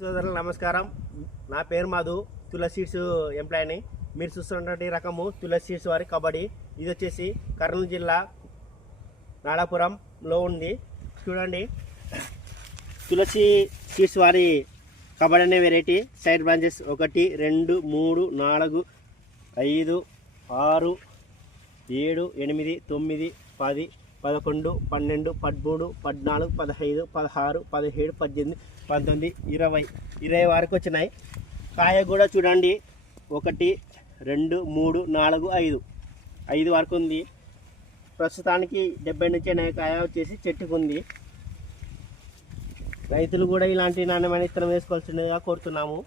సోదరులు నమస్కారం. నా పేరు మధు, తులసి సీడ్స్ ఎంప్లాయీని. మీరు చూస్తున్నటువంటి రకము తులసి సీడ్స్ వారి కబడ్డీ. ఇది వచ్చేసి కర్నూలు జిల్లా నాడాపురంలో ఉంది. చూడండి, తులసి సీడ్స్ వారి కబడ్డీ అనే వెరైటీ. సైడ్ బ్రాంచెస్ 1, 2, 3, 4, 5, 6, 7, 8, 9, 10, 11, 12, 13, 14, 15, 16, 17, 18, 19, 20 వరకు వచ్చినాయి. కాయ కూడా చూడండి, 1, 2, 3, 4, 5 వరకు ఉంది. ప్రస్తుతానికి 70 నుంచి 80 కాయ వచ్చేసి చెట్టుకుంది. రైతులు కూడా ఇలాంటి నాణ్యమైన విత్తనం వేసుకోవాల్సిందిగా కోరుతున్నాము.